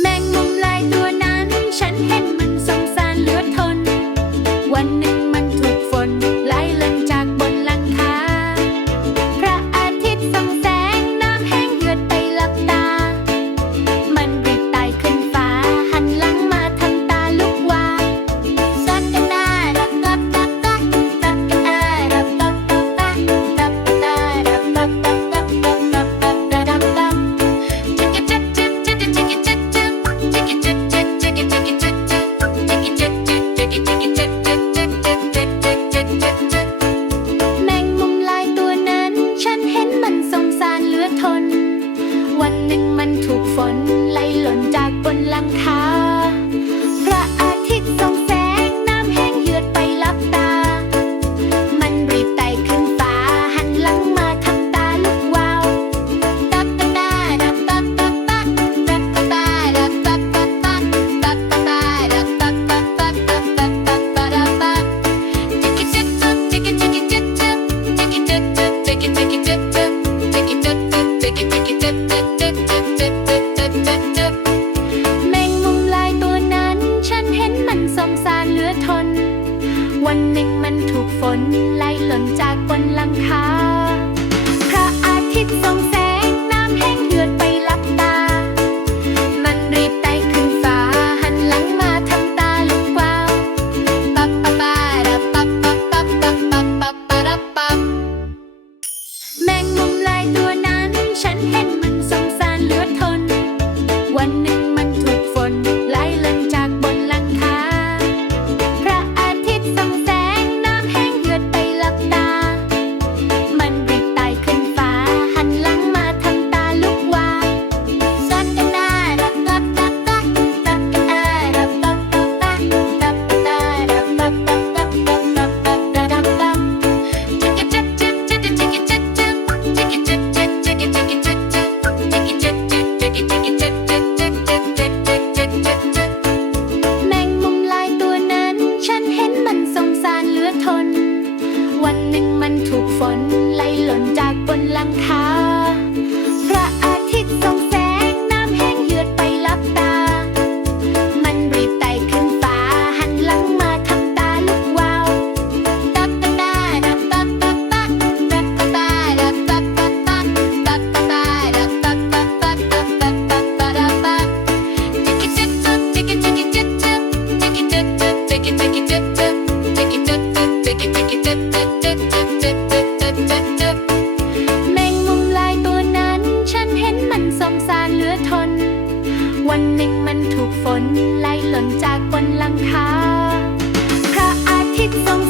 แมงมุมลายตัวนั้นฉันเห็นมัน มันถูกฝนไหลหล่นจากบนหลังคา พระอาทิตย์ทรงันหนึ่งมันถูกฝนไล่หล่นจากบนหลังคา พระอาทิตย์ทรงแสง แมงมุมลายตัวนั้น ฉันเห็นมันสงสารเหลือทน วันหนึ่งมันถูกฝนไล่หล่นจากบนหลังคาพระอาทิตย์ทรง